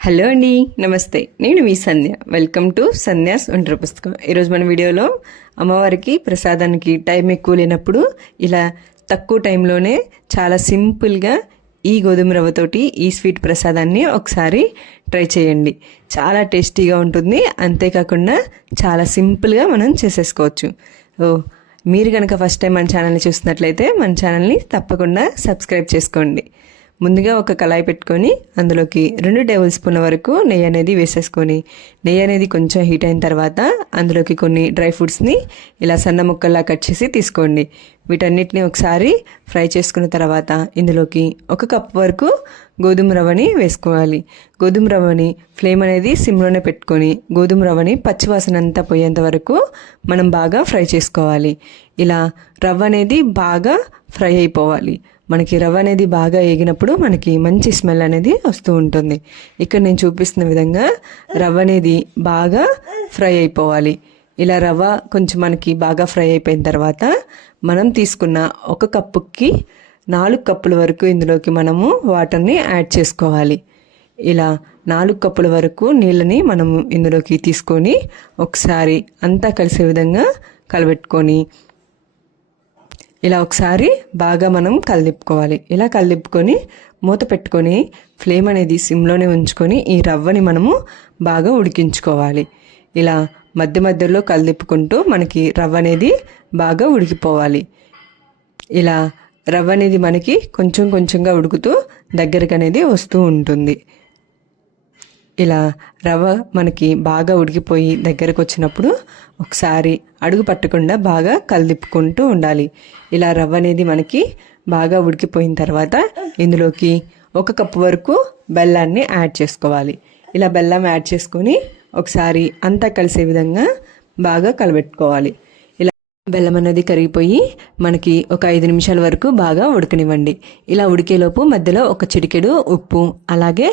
Hello అండి, నమస్తే. నేను మీ సంధ్య. వెల్కమ్ టు సంధ్యాస్ ఒంటరి పుస్తకం. ఈరోజు మన వీడియోలో అమ్మవారికి ప్రసాదానికి టైం ఎక్కువ లేనప్పుడు ఇలా తక్కువ టైంలోనే చాలా సింపుల్గా ఈ గోధుమ రవ్వతోటి ఈ స్వీట్ ప్రసాదాన్ని ఒకసారి ట్రై చేయండి. చాలా టేస్టీగా ఉంటుంది. అంతేకాకుండా చాలా సింపుల్గా మనం చేసేసుకోవచ్చు. మీరు కనుక ఫస్ట్ టైం మన ఛానల్ని చూస్తున్నట్లయితే మన ఛానల్ని తప్పకుండా సబ్స్క్రైబ్ చేసుకోండి. ముందుగా ఒక కళాయి పెట్టుకొని అందులోకి 2 టేబుల్ స్పూన్ల వరకు నెయ్యి అనేది వేసేసుకొని, నెయ్యి అనేది కొంచెం హీట్ అయిన తర్వాత అందులోకి కొన్ని డ్రై ఫ్రూట్స్ని ఇలా సన్న ముక్కల్లా కట్ చేసి తీసుకోండి. వీటన్నిటిని ఒకసారి ఫ్రై చేసుకున్న తర్వాత ఇందులోకి 1 కప్ వరకు గోధుమ రవ్వని వేసుకోవాలి. గోధుమ రవ్వని ఫ్లేమ్ అనేది సిమ్లోనే పెట్టుకొని గోధుమ రవ్వని పచ్చివాసన అంతా పోయేంత వరకు మనం బాగా ఫ్రై చేసుకోవాలి. ఇలా రవ్వ అనేది బాగా ఫ్రై అయిపోవాలి. మనకి రవ్వ అనేది బాగా వేగినప్పుడు మనకి మంచి స్మెల్ అనేది వస్తూ ఉంటుంది. ఇక్కడ నేను చూపిస్తున్న విధంగా రవ్వ అనేది బాగా ఫ్రై అయిపోవాలి. ఇలా రవ్వ కొంచెం మనకి బాగా ఫ్రై అయిపోయిన తర్వాత మనం తీసుకున్న 1 కప్పుకి 4 కప్పుల వరకు ఇందులోకి మనము వాటర్ని యాడ్ చేసుకోవాలి. ఇలా 4 కప్పుల వరకు నీళ్ళని మనము ఇందులోకి తీసుకొని ఒకసారి అంతా కలిసే విధంగా కలబెట్టుకొని ఇలా ఒకసారి బాగా మనం కలిదిప్పుకోవాలి. ఇలా కలిదిప్పుకొని మూత పెట్టుకొని ఫ్లేమ్ అనేది సిమ్లోనే ఉంచుకొని ఈ రవ్వని మనము బాగా ఉడికించుకోవాలి. ఇలా మధ్య మధ్యలో కలిదిప్పుకుంటూ మనకి రవ్వ అనేది బాగా ఉడికిపోవాలి. ఇలా రవ్వ అనేది మనకి కొంచెం కొంచెంగా ఉడుకుతూ దగ్గరకు అనేది వస్తూ ఉంటుంది. ఇలా రవ్వ మనకి బాగా ఉడికిపోయి దగ్గరకు వచ్చినప్పుడు ఒకసారి అడుగు పట్టకుండా బాగా కలిదిప్పుకుంటూ ఉండాలి. ఇలా రవ్వ అనేది మనకి బాగా ఉడికిపోయిన తర్వాత ఇందులోకి 1 కప్పు వరకు బెల్లాన్ని యాడ్ చేసుకోవాలి. ఇలా బెల్లం యాడ్ చేసుకొని ఒకసారి అంతా కలిసే విధంగా బాగా కలబెట్టుకోవాలి. ఇలా బెల్లం అనేది కరిగిపోయి మనకి ఒక 5 నిమిషాల వరకు బాగా ఉడకనివ్వండి. ఇలా ఉడికేలోపు మధ్యలో ఒక చిటికెడు ఉప్పు అలాగే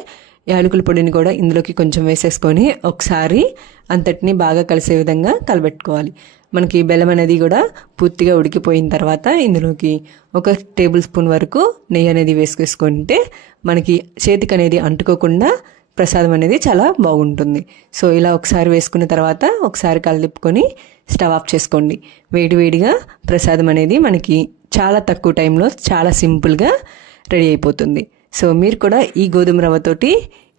యాలకుల పొడిని కూడా ఇందులోకి కొంచెం వేసేసుకొని ఒకసారి అంతటిని బాగా కలిసే విధంగా కలబెట్టుకోవాలి. మనకి బెల్లం అనేది కూడా పూర్తిగా ఉడికిపోయిన తర్వాత ఇందులోకి 1 టేబుల్ స్పూన్ వరకు నెయ్యి అనేది వేసుకుంటే మనకి చేతికి అనేది అంటుకోకుండా ప్రసాదం అనేది చాలా బాగుంటుంది. సో ఇలా ఒకసారి వేసుకున్న తర్వాత ఒకసారి కలిపుకొని స్టవ్ ఆఫ్ చేసుకోండి. వేడివేడిగా ప్రసాదం అనేది మనకి చాలా తక్కువ టైంలో చాలా సింపుల్గా రెడీ అయిపోతుంది. సో మీరు కూడా ఈ గోధుమ రవ్వతోటి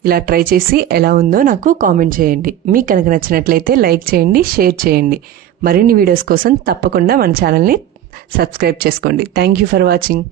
ఇలా ట్రై చేసి ఎలా ఉందో నాకు కామెంట్ చేయండి. మీకు కనుక నచ్చినట్లయితే లైక్ చేయండి, షేర్ చేయండి. మరిన్ని వీడియోస్ కోసం తప్పకుండా మన ఛానల్ని సబ్స్క్రైబ్ చేసుకోండి. Thank you for watching.